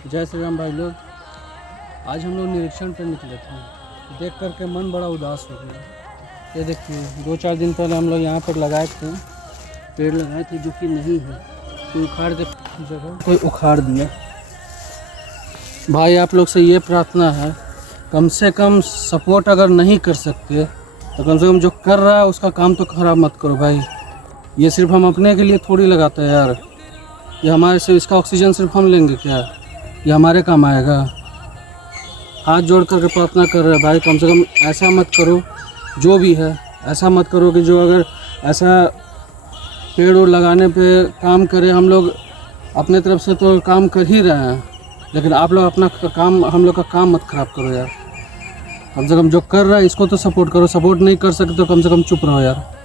जय श्री राम भाई लोग। आज हम लोग निरीक्षण पर निकले थे, देख करके मन बड़ा उदास हो गया। ये देखिए 2-4 दिन पहले हम लोग यहाँ पर लगाए थे, पेड़ लगाए थे जो कि नहीं है, कोई उखाड़ के जगह कोई उखाड़ दिया। भाई आप लोग से ये प्रार्थना है, कम से कम सपोर्ट अगर नहीं कर सकते तो कम से कम जो कर रहा है उसका काम तो खराब मत करो भाई। ये सिर्फ हम अपने के लिए थोड़ी लगाते हैं यार, ये हमारे से इसका ऑक्सीजन सिर्फ हम लेंगे क्या? ये हमारे काम आएगा? हाथ जोड़ करके प्रार्थना कर रहे हैं भाई, कम से कम ऐसा मत करो, जो भी है ऐसा मत करो कि जो अगर ऐसा पेड़ और लगाने पे काम करे। हम लोग अपने तरफ से तो काम कर ही रहे हैं, लेकिन आप लोग अपना काम, हम लोग का काम मत खराब करो यार। कम से कम जो कर रहा है इसको तो सपोर्ट करो, सपोर्ट नहीं कर सकते तो कम से कम चुप रहो यार।